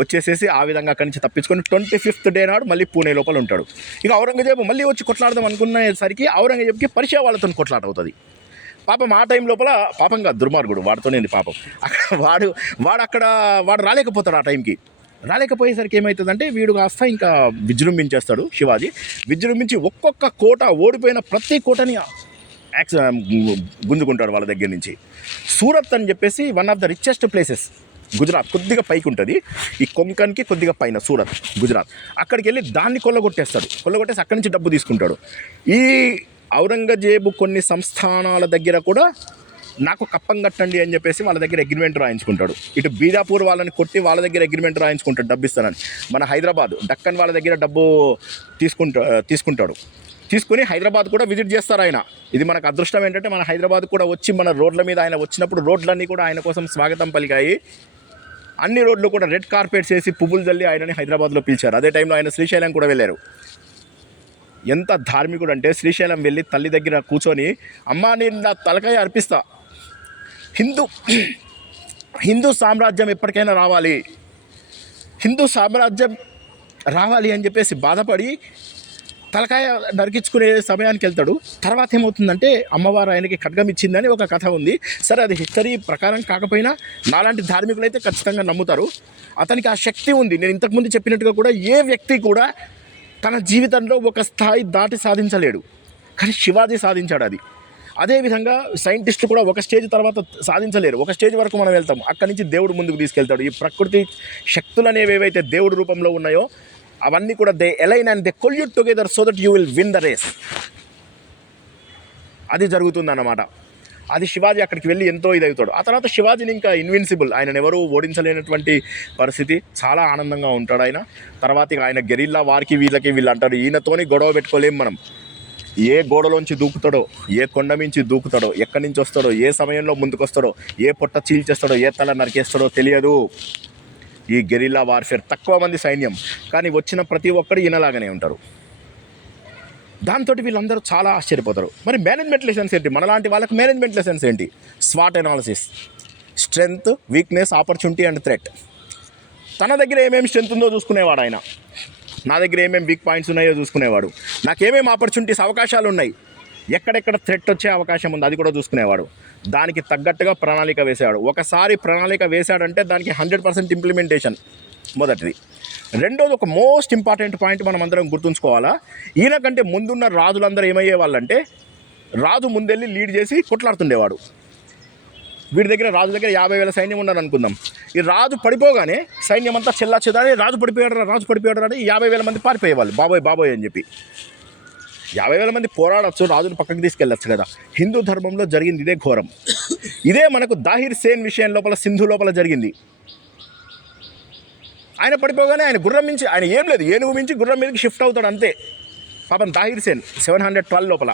వచ్చేసేసి ఆ విధంగా అక్కడి నుంచి తప్పించుకొని 25th డే నాడు మళ్ళీ పూణే లోపల ఉంటాడు. ఇక ఔరంగజేబు మళ్ళీ వచ్చి కొట్లాడదాం అనుకునేసరికి ఔరంగజేబుకి పర్షియా వాళ్ళతో కొట్లాట అవుతుంది. పాపం ఆ టైం లోపల పాపంగా దుర్మార్గుడు వాడితోనే పాపం అక్కడ వాడు రాలేకపోతాడు. ఆ టైంకి రాలేకపోయేసరికి ఏమవుతుందంటే వీడు కాస్త ఇంకా విజృంభించేస్తాడు శివాజీ. విజృంభించి ఒక్కొక్క కోట, ఓడిపోయిన ప్రతి కోటని గుంజుకుంటాడు వాళ్ళ దగ్గర నుంచి. సూరత్ అని చెప్పేసి one of the richest places, Gujarat కొద్దిగా పైకి ఉంటుంది, ఈ కొంకన్కి కొద్దిగా పైన సూరత్ గుజరాత్. అక్కడికి వెళ్ళి దాన్ని కొల్లగొట్టేసి అక్కడి నుంచి డబ్బు తీసుకుంటాడు. ఈ ఔరంగజేబు కొన్ని సంస్థానాల దగ్గర కూడా నాకు కప్పం కట్టండి అని చెప్పేసి వాళ్ళ దగ్గర అగ్రిమెంట్ రాయించుకుంటాడు. ఇటు బీజాపూర్ వాళ్ళని కొట్టి వాళ్ళ దగ్గర అగ్రిమెంట్ రాయించుకుంటాడు డబ్బు ఇస్తానని. మన హైదరాబాద్ డక్కన్ వాళ్ళ దగ్గర డబ్బు తీసుకుంటాడు. తీసుకుని హైదరాబాద్ కూడా విజిట్ చేస్తారు ఆయన. ఇది మనకు అదృష్టం ఏంటంటే మన హైదరాబాద్ కూడా వచ్చి మన రోడ్ల మీద ఆయన వచ్చినప్పుడు రోడ్లన్నీ కూడా ఆయన కోసం స్వాగతం పలికాయి. అన్ని రోడ్లు కూడా రెడ్ కార్పెట్స్ వేసి పువ్వులు జల్లి ఆయనని హైదరాబాద్లో పిలిచారు. అదే టైంలో ఆయన శ్రీశైలం కూడా వెళ్ళారు. ఎంత ధార్మికుడు అంటే శ్రీశైలం వెళ్ళి తల్లి దగ్గర కూర్చొని, అమ్మా నేను నా తలకాయ అర్పిస్తా, హిందూ సామ్రాజ్యం ఎప్పటికైనా రావాలి, హిందూ సామ్రాజ్యం రావాలి అని చెప్పేసి బాధపడి తలకాయ నరికించుకునే సమయానికి వెళ్తాడు. తర్వాత ఏమవుతుందంటే అమ్మవారు ఆయనకి ఖడ్గం ఇచ్చిందని ఒక కథ ఉంది. సరే, అది హిస్టరీ ప్రకారం కాకపోయినా నాలాంటి ధార్మికులు అయితే ఖచ్చితంగా నమ్ముతారు. అతనికి ఆ శక్తి ఉంది. నేను ఇంతకుముందు చెప్పినట్టుగా కూడా ఏ వ్యక్తి కూడా తన జీవితంలో ఒక స్థాయి దాటి సాధించలేడు, కానీ శివాజీ సాధించాడు అది. అదేవిధంగా సైంటిస్టులు కూడా ఒక స్టేజ్ తర్వాత సాధించలేరు. ఒక స్టేజ్ వరకు మనం వెళ్తాం, అక్కడి నుంచి దేవుడు ముందుకు తీసుకెళ్తాడు. ఈ ప్రకృతి శక్తులు అనేవి ఏవైతే దేవుడి రూపంలో ఉన్నాయో అవన్నీ కూడా they align and they collude together so that you will win the race. అది జరుగుతుందన్నమాట. అది శివాజీ అక్కడికి వెళ్ళి ఎంతో ఇదవుతాడు. ఆ తర్వాత శివాజీని ఇంకా ఇన్విన్సిబుల్, ఆయనను ఎవరూ ఓడించలేనటువంటి పరిస్థితి, చాలా ఆనందంగా ఉంటాడు ఆయన. తర్వాత ఇక ఆయన గెరిల్లా వారికి వీళ్ళు అంటారు, ఈయనతోని గొడవ పెట్టుకోలేం మనం. ఏ గోడలోంచి దూకుతాడో, ఏ కొండ మించి దూకుతాడో, ఎక్కడి నుంచి వస్తాడో, ఏ సమయంలో ముందుకు వస్తాడో, ఏ పొట్ట చీల్చేస్తాడో, ఏ తల నరికేస్తాడో తెలియదు. ఈ గెరిల్లా వార్ఫేర్, తక్కువ మంది సైన్యం, కానీ వచ్చిన ప్రతి ఒక్కరు ఈయనలాగానే ఉంటారు. దాంతో వీళ్ళందరూ చాలా ఆశ్చర్యపోతారు. మరి మేనేజ్మెంట్ లెసన్స్ ఏంటి? మనలాంటి వాళ్ళకి మేనేజ్మెంట్ లెసన్స్ ఏంటి? Swat analysis, strength, weakness, opportunity and threat. తన దగ్గర ఏమేమి స్ట్రెంగ్త్ ఉందో చూసుకునేవాడు ఆయన, నా దగ్గర ఏమేమి వీక్ పాయింట్స్ ఉన్నాయో చూసుకునేవాడు, నాకేమేమి ఆపర్చునిటీస్, అవకాశాలు ఉన్నాయి, ఎక్కడెక్కడ థ్రెట్ వచ్చే అవకాశం ఉంది అది కూడా చూసుకునేవాడు. దానికి తగ్గట్టుగా ప్రణాళిక వేసాడు. ఒకసారి ప్రణాళిక వేశాడంటే దానికి 100% ఇంప్లిమెంటేషన్ మొదటిది. రెండోది, ఒక మోస్ట్ ఇంపార్టెంట్ పాయింట్ మనం అందరం గుర్తుంచుకోవాలా, ఈయనకంటే ముందున్న రాజులందరూ ఏమయ్యే వాళ్ళంటే రాజు ముందెళ్ళి లీడ్ చేసి కొట్లాడుతుండేవాడు. వీడి దగ్గర రాజు దగ్గర 50,000 సైన్యం ఉండని అనుకుందాం. ఈ రాజు పడిపోగానే సైన్యం అంతా చెల్లా చెదాని రాజు పడిపోయాడు అని 50,000 మంది పారిపోయేవాళ్ళు, బాబోయ్ అని చెప్పి. 50,000 మంది పోరాడచ్చు, రాజును పక్కకి తీసుకెళ్ళచ్చు కదా. హిందూ ధర్మంలో జరిగింది ఇదే ఘోరం. ఇదే మనకు దాహిర్ సేన్ విషయం లోపల, సింధు లోపల జరిగింది. ఆయన పడిపోగానే ఆయన గుర్రం మించి, ఆయన ఏం లేదు, ఏనుగు మించి గుర్రం మీదకి షిఫ్ట్ అవుతాడు అంతే. పాపం దాహిర్ సేన్ 712 లోపల.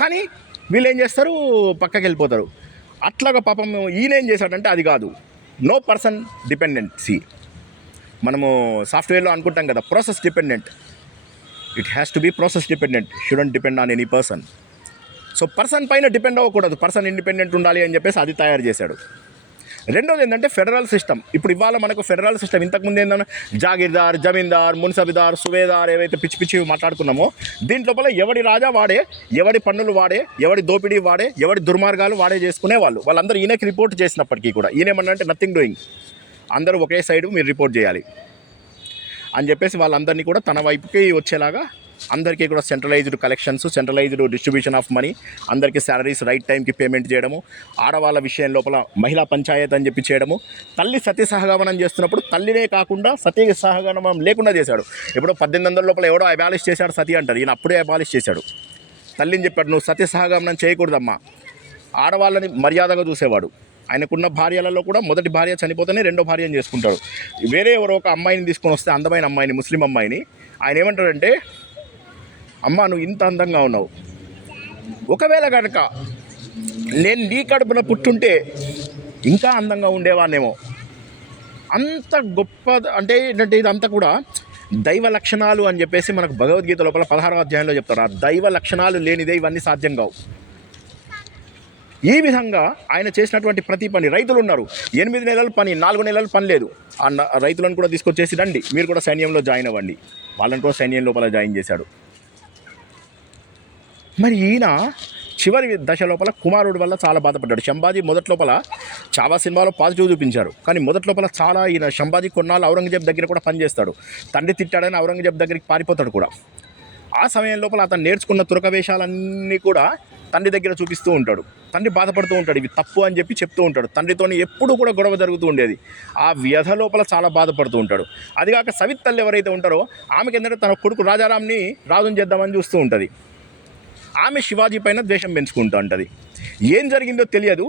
కానీ వీళ్ళు ఏం చేస్తారు, పక్కకి వెళ్ళిపోతారు. అట్లాగా పాపం ఈయన ఏం చేశాడంటే అది కాదు, నో పర్సన్ డిపెండెన్సీ. మనము సాఫ్ట్వేర్లో అనుకుంటాం కదా, process dependent. It has to be process dependent, shouldn't depend on any person. So person పైన డిపెండ్ అవ్వకూడదు, పర్సన్ ఇండిపెండెంట్ ఉండాలి అని చెప్పేసి అది తయారు చేశాడు. రెండోది ఏంటంటే ఫెడరల్ సిస్టమ్. ఇప్పుడు ఇవాళ మనకు ఫెడరల్ సిస్టమ్, ఇంతకుముందు ఏంటంటే జాగీర్దార్, జమీందార్, మున్సబిదార్, సువేదార్ ఏవైతే పిచ్చి మాట్లాడుకున్నామో, దీంట్లోపల ఎవడి రాజా వాడే, ఎవడి పన్నులు వాడే, ఎవడి దోపిడీ వాడే, ఎవడి దుర్మార్గాలు వాడే చేసుకునే వాళ్ళందరూ ఈయనకి రిపోర్ట్ చేసినప్పటికీ కూడా ఈయనేమన్నా అంటే నథింగ్ డూయింగ్, అందరూ ఒకే సైడ్ మీరు రిపోర్ట్ చేయాలి అని చెప్పేసి వాళ్ళందరినీ కూడా తన వైపుకి వచ్చేలాగా అందరికీ కూడా centralized collections, centralized distribution of money, అందరికీ శాలరీస్ రైట్ టైంకి పేమెంట్ చేయడము, ఆడవాళ్ళ విషయం లోపల మహిళా పంచాయత్ అని చెప్పి చేయడము, తల్లి సతీ సహగమనం చేస్తున్నప్పుడు తల్లినే కాకుండా సతీ సహగమనం లేకుండా చేశాడు. ఎప్పుడో 1800 లోపల ఎవడో అబాలిష్ చేశాడు సతీ అంటారు, ఈయన అప్పుడే అబాలిష్ చేశాడు. తల్లిని చెప్పాడు, నువ్వు సతీ సహగమనం చేయకూడదమ్మా. ఆడవాళ్ళని మర్యాదగా చూసేవాడు. ఆయనకున్న భార్యలలో కూడా మొదటి భార్య చనిపోతేనే రెండో భార్యను చేసుకుంటాడు. వేరే ఎవరో ఒక అమ్మాయిని తీసుకొని వస్తే, అందమైన అమ్మాయిని, ముస్లిం అమ్మాయిని, ఆయన ఏమంటాడంటే, అమ్మ నువ్వు ఇంత అందంగా ఉన్నావు, ఒకవేళ కనుక నేను నీ కడుపున పుట్టుంటే ఇంకా అందంగా ఉండేవాన్నేమో. అంత గొప్ప అంటే ఏంటంటే ఇదంతా కూడా దైవ లక్షణాలు అని చెప్పేసి మనకు భగవద్గీత లోపల 16వ అధ్యాయంలో చెప్తారు. ఆ దైవ లక్షణాలు లేనిదే ఇవన్నీ సాధ్యం కావు. ఈ విధంగా ఆయన చేసినటువంటి ప్రతి పని, రైతులు ఉన్నారు 8 నెలల పని, 4 నెలల పని లేదు, రైతులను కూడా తీసుకొచ్చేసి రండి మీరు కూడా సైన్యంలో జాయిన్ అవ్వండి, వాళ్ళని కూడా సైన్యం లోపల జాయిన్ చేశాడు. మరి ఈయన చివరి దశ లోపల కుమారుడి వల్ల చాలా బాధపడ్డాడు. శంభాజీ మొదటి లోపల చావా సినిమాలో పాజిటివ్ చూపించారు, కానీ మొదటి లోపల చాలా ఈయన శంభాజీ కొన్నాళ్ళు ఔరంగజేబ్ దగ్గర కూడా పనిచేస్తాడు. తండ్రి తిట్టాడని ఔరంగజేబ్ దగ్గరికి పారిపోతాడు కూడా. ఆ సమయం లోపల అతను నేర్చుకున్న తురక వేషాలన్నీ కూడా తండ్రి దగ్గర చూపిస్తూ ఉంటాడు. తండ్రి బాధపడుతూ ఉంటాడు, ఇవి తప్పు అని చెప్పి చెప్తూ ఉంటాడు. తండ్రితోని ఎప్పుడు కూడా గొడవ జరుగుతూ ఉండేది. ఆ వ్యధ లోపల చాలా బాధపడుతూ ఉంటాడు. అదిగాక సవితల్లి ఎవరైతే ఉంటారో ఆమెకి ఏంటంటే తన కొడుకు రాజారాంని రాజుని చేద్దామని చూస్తూ ఉంటుంది. ఆమె శివాజీ పైన ద్వేషం పెంచుకుంటూ ఉంటుంది. ఏం జరిగిందో తెలియదు.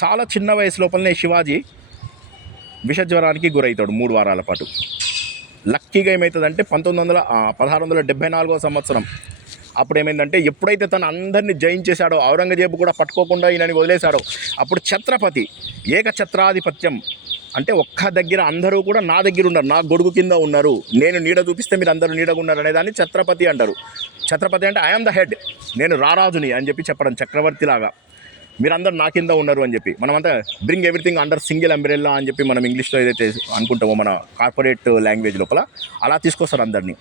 చాలా చిన్న వయసు లోపలనే శివాజీ విషజ్వరానికి గురవుతాడు 3 వారాల పాటు. లక్కీగా ఏమవుతుందంటే 1674 సంవత్సరం అప్పుడు ఏమైందంటే, ఎప్పుడైతే తను అందరినీ జయించేశాడో, ఔరంగజేబు కూడా పట్టుకోకుండా ఈయనని వదిలేశాడో, అప్పుడు ఛత్రపతి ఏకఛత్రాధిపత్యం అంటే ఒక్క దగ్గర అందరూ కూడా నా దగ్గర ఉన్నారు, నా గొడుగు కింద ఉన్నారు, నేను నీడ చూపిస్తే మీరు అందరూ నీడగా ఉన్నారు అనేదాన్ని ఛత్రపతి అంటారు. ఛత్రపతి అంటే ఐఎమ్ ద హెడ్, నేను రారాజుని అని చెప్పి చెప్పడం, చక్రవర్తిలాగా మీరందరూ నా కింద ఉన్నారు అని చెప్పి. మనమంతా bring everything under single umbrella అని చెప్పి మనం ఇంగ్లీష్లో ఏదైతే అనుకుంటామో మన కార్పొరేట్ లాంగ్వేజ్ లోపల, అలా తీసుకొస్తారు అందరినీ.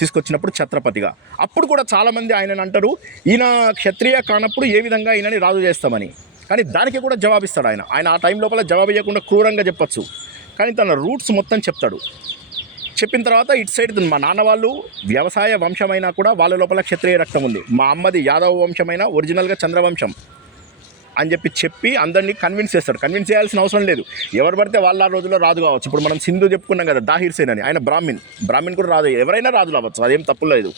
తీసుకొచ్చినప్పుడు ఛత్రపతిగా. అప్పుడు కూడా చాలామంది ఆయనని అంటారు, ఈయన క్షత్రియ కానప్పుడు ఏ విధంగా ఈయనని రాజు చేస్తామని. కానీ దానికి కూడా జవాబిస్తాడు ఆయన. ఆయన ఆ టైం లోపల జవాబు ఇవ్వకుండా క్రూరంగా చెప్పచ్చు, కానీ తన రూట్స్ మొత్తం చెప్తాడు. చెప్పిన తర్వాత ఇటు సైడ్ మా నాన్న వాళ్ళు వ్యవసాయ వంశమైనా కూడా వాళ్ళ లోపల క్షత్రియ రక్తం ఉంది, మా అమ్మది యాదవ వంశమైనా ఒరిజినల్గా చంద్రవంశం అని చెప్పి అందరినీ కన్విన్స్ చేస్తాడు. కన్విన్స్ చేయాల్సిన అవసరం లేదు, ఎవరు పడితే వాళ్ళ రోజుల్లో రాజు కావచ్చు. ఇప్పుడు మనం సింధు చెప్పుకున్నాం కదా, దాహిర్ సేన్ అని, ఆయన బ్రాహ్మణ్ కూడా రాజు, ఎవరైనా రాజులు అవ్వచ్చు, అదేం తప్పు లేదు.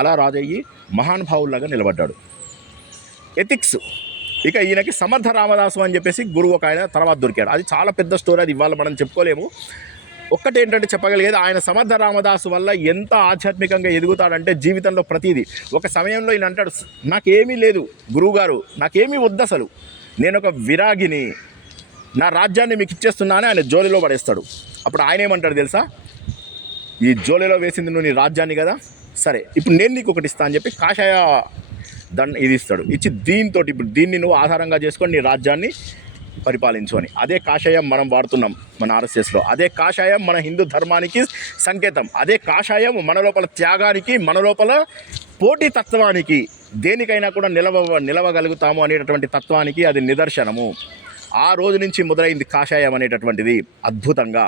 అలా రాజయ్యి మహానుభావుల్లాగా నిలబడ్డాడు. ఎథిక్స్, ఇక ఈయనకి సమర్థ రామదాసు అని చెప్పేసి గురువు ఒక ఆయన తర్వాత దొరికాడు. అది చాలా పెద్ద స్టోరీ, అది ఇవాళ మనం చెప్పుకోలేము. ఒక్కటేంటంటే చెప్పగలిగేది, ఆయన సమర్థ రామదాసు వల్ల ఎంత ఆధ్యాత్మికంగా ఎదుగుతాడంటే జీవితంలో ప్రతిదీ. ఒక సమయంలో ఈయన అంటాడు, నాకేమీ లేదు గురువుగారు, నాకేమీ వద్దు అసలు, నేను ఒక విరాగిని, నా రాజ్యాన్ని మీకు ఇచ్చేస్తున్నా అని ఆయన జోలిలో పడేస్తాడు. అప్పుడు ఆయన ఏమంటాడు తెలుసా, ఈ జోలిలో వేసింది నువ్వు నీ రాజ్యాన్ని కదా, సరే ఇప్పుడు నేను నీకు ఒకటి ఇస్తా అని చెప్పి కాషాయ ఇది ఇస్తాడు. ఇచ్చి దీంతో ఇప్పుడు దీన్ని నువ్వు ఆధారంగా చేసుకొని నీ రాజ్యాన్ని పరిపాలించు అని. అదే కాషాయం మనం వాడుతున్నాం మన ఆర్ఎస్ఎస్లో. అదే కాషాయం మన హిందూ ధర్మానికి సంకేతం. అదే కాషాయం మన లోపల త్యాగానికి, మన లోపల పోటీ తత్వానికి, దేనికైనా కూడా నిలవగలుగుతాము అనేటటువంటి తత్వానికి అది నిదర్శనము. ఆ రోజు నుంచి మొదలైంది కాషాయం అనేటటువంటిది. అద్భుతంగా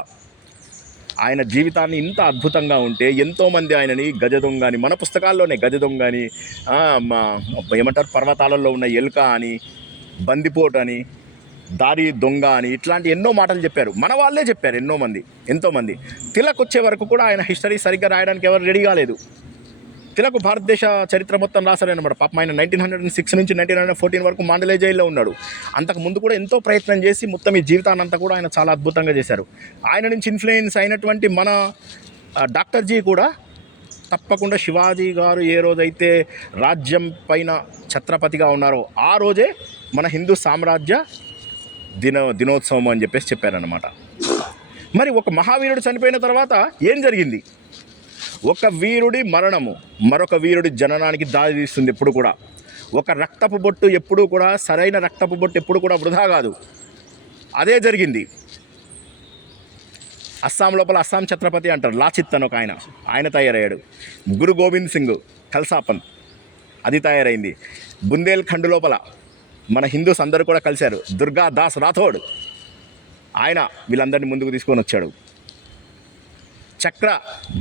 ఆయన జీవితాన్ని ఇంత అద్భుతంగా ఉంటే ఎంతోమంది ఆయనని గజ దొంగ అని, మన పుస్తకాల్లోనే గజ దొంగ అని, ఏమంటారు పర్వతాలలో ఉన్న ఎలుక అని, బందిపోటు అని, దారి దొంగ అని, ఇట్లాంటి ఎన్నో మాటలు చెప్పారు. మన వాళ్ళే చెప్పారు ఎంతోమంది. తిలక్ వచ్చే వరకు కూడా ఆయన హిస్టరీ సరిగ్గా రాయడానికి ఎవరు రెడీ కాలేదు. తిలక్ భారతదేశ చరిత్ర మొత్తం రాశారనమాట. పాపం ఆయన 1906 నుంచి 1914 వరకు మాండలే జైల్లో ఉన్నాడు. అంతకు ముందు కూడా ఎంతో ప్రయత్నం చేసి మొత్తం ఈ జీవితాన్ని అంతా కూడా ఆయన చాలా అద్భుతంగా చేశారు. ఆయన నుంచి ఇన్ఫ్లుయెన్స్ అయినటువంటి మన డాక్టర్ జీ కూడా తప్పకుండా శివాజీ గారు ఏ రోజైతే రాజ్యం పైన ఛత్రపతిగా ఉన్నారో ఆ రోజే మన హిందూ సామ్రాజ్య దినోత్సవం అని చెప్పేసి చెప్పారనమాట. మరి ఒక మహావీరుడు చనిపోయిన తర్వాత ఏం జరిగింది? ఒక వీరుడి మరణము మరొక వీరుడి జననానికి దారి తీస్తుంది. ఎప్పుడు కూడా ఒక రక్తపు బొట్టు ఎప్పుడూ కూడా, సరైన రక్తపు బొట్టు ఎప్పుడు కూడా వృధా కాదు. అదే జరిగింది. అస్సాం లోపల అస్సాం ఛత్రపతి అంటారు, లాచిత్ అని ఒక ఆయన తయారయ్యాడు. గురు గోవింద్ సింగ్ ఖల్సాపంత్ అది తయారైంది. బుందేల్ఖండ్ లోపల మన హిందూస్ అందరూ కూడా కలిశారు. దుర్గా దాస్ రాథోడ్ ఆయన వీళ్ళందరినీ ముందుకు తీసుకొని వచ్చాడు. చక్ర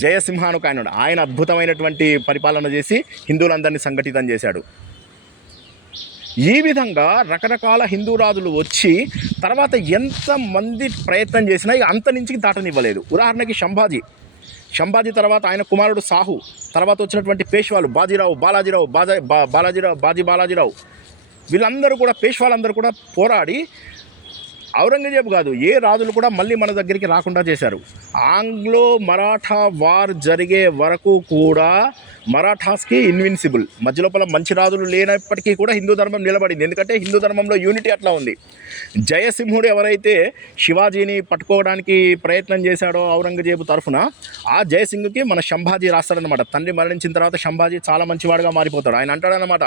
జయసింహ అని ఒక ఆయన అద్భుతమైనటువంటి పరిపాలన చేసి హిందువులందరినీ సంఘటితం చేశాడు. ఈ విధంగా రకరకాల హిందూ రాజులు వచ్చి తర్వాత ఎంతమంది ప్రయత్నం చేసినా ఇక అంత నుంచి దాటనివ్వలేదు. ఉదాహరణకి శంభాజీ తర్వాత ఆయన కుమారుడు సాహు, తర్వాత వచ్చినటువంటి పేష్వాలు బాలాజీరావు వీళ్ళందరూ కూడా, పేష్వాలందరూ కూడా పోరాడి ఔరంగజేబు కాదు ఏ రాజులు కూడా మళ్ళీ మన దగ్గరికి రాకుండా చేశారు. ఆంగ్లో మరాఠా వార్ జరిగే వరకు కూడా మరాఠాస్కి ఇన్విన్సిబుల్, మధ్యలోపల మంచి రాజులు లేనప్పటికీ కూడా హిందూ ధర్మం నిలబడింది. ఎందుకంటే హిందూ ధర్మంలో యూనిటీ అట్లా ఉంది. జయసింహుడు ఎవరైతే శివాజీని పట్టుకోవడానికి ప్రయత్నం చేశాడో ఔరంగజేబు తరఫున, ఆ జయసింహుకి మన శంభాజీ రాస్తాడనమాట. తండ్రి మరణించిన తర్వాత శంభాజీ చాలా మంచివాడుగా మారిపోతాడు. ఆయన అంటాడనమాట,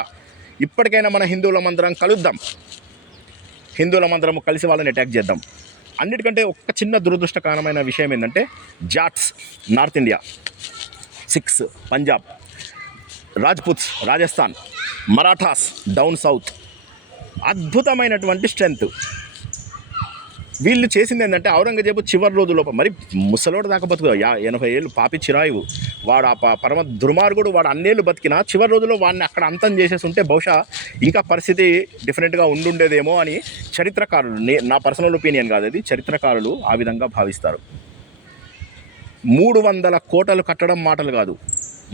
ఇప్పటికైనా మన హిందువులమందరం కలుద్దాం, హిందువులమందరం కలిసి వాళ్ళని అటాక్ చేద్దాం. అన్నిటికంటే ఒక చిన్న దురదృష్టకరమైన విషయం ఏంటంటే Jats north India, Sikhs Punjab, Rajputs Rajasthan, Marathas down south, అద్భుతమైనటువంటి స్ట్రెంగ్త్. వీళ్ళు చేసింది ఏంటంటే ఔరంగజేబు చివరి రోజుల్లో మరి ముసలోడు దాకా బతుకు 80 ఏళ్ళు పాపి చిరాయువు వాడు ఆ పరమ దుర్మార్గుడు, వాడు అన్నేళ్ళు బతికినా చివరి రోజుల్లో వాడిని అక్కడ అంతం చేసేసి ఉంటే బహుశా ఇంకా పరిస్థితి డిఫరెంట్గా ఉండుండేదేమో అని చరిత్రకారులు, నా పర్సనల్ ఒపీనియన్ కాదు అది, చరిత్రకారులు ఆ విధంగా భావిస్తారు. 300 కోటలు కట్టడం మాటలు కాదు,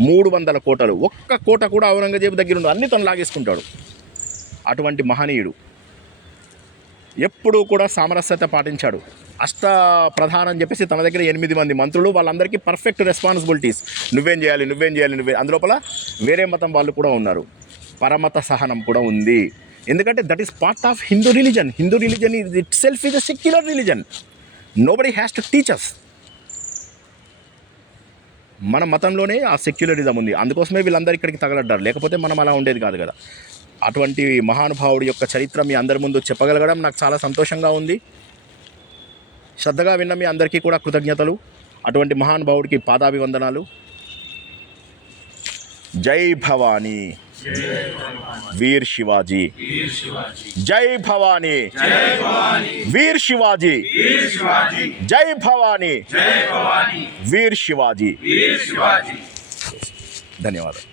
300 కోటలు, ఒక్క కోట కూడా ఔరంగజేబు దగ్గర ఉండదు, అన్ని తను లాగేసుకుంటాడు. అటువంటి మహనీయుడు ఎప్పుడూ కూడా సామరస్యత పాటించాడు. అష్ట ప్రధానం అని చెప్పేసి తన దగ్గర 8 మంది మంత్రులు, వాళ్ళందరికీ పర్ఫెక్ట్ రెస్పాన్సిబిలిటీస్, నువ్వేం చేయాలి. అందులోపల వేరే మతం వాళ్ళు కూడా ఉన్నారు, పరమత సహనం కూడా ఉంది. ఎందుకంటే that is part of Hindu religion. Hindu religion is itself is a secular religion. Nobody has to teach us. మన మతంలోనే ఆ సెక్యులరిజం ఉంది, అందుకోసమే వీళ్ళందరూ ఇక్కడికి తగలడ్డారు, లేకపోతే మనం అలా ఉండేది కాదు కదా. అటువంటి మహానుభావుడి యొక్క చరిత్ర మీ అందరి ముందు చెప్పగలగడం నాకు చాలా సంతోషంగా ఉంది. శ్రద్ధగా విన్న మీ అందరికీ కూడా కృతజ్ఞతలు. అటువంటి మహానుభావుడికి పాదాభివందనాలు. జై భవానీ, వీర్ శివాజీ. జై భవానీ, వీర్ శివాజీ. జై భవానీ, వీర్ శివాజీ. ధన్యవాదాలు.